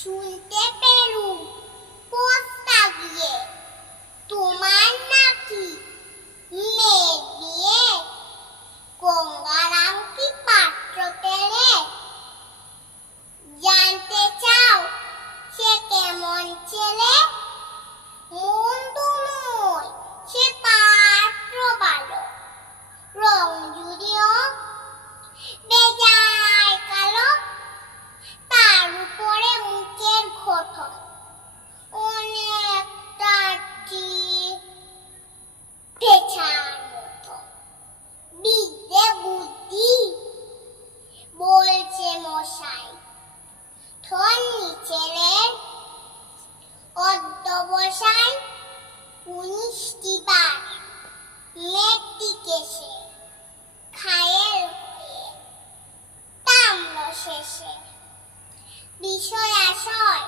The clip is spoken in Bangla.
শুনতে পেলুম পোস্তা দিয়ে তোমার নাকি মেয়ে বিয়ে, গঙ্গারাম কি পাত্র পেলে? জানতে চাও সে কেমন ছেলে? মন্দ নয় সে পাত্র ভালো, রং যদিও বেজায় কালো, তার উপরে মুখের গঠন অনেকটা পেছার মতো। বিদ্যে বুদ্ধি বলছে মশাই, ধন্যী ছেলের অধ্যবসায় 19টি বার মেঘটিকে সে খায়ের হয়ে তাম্র শেষে বিষয় আশয়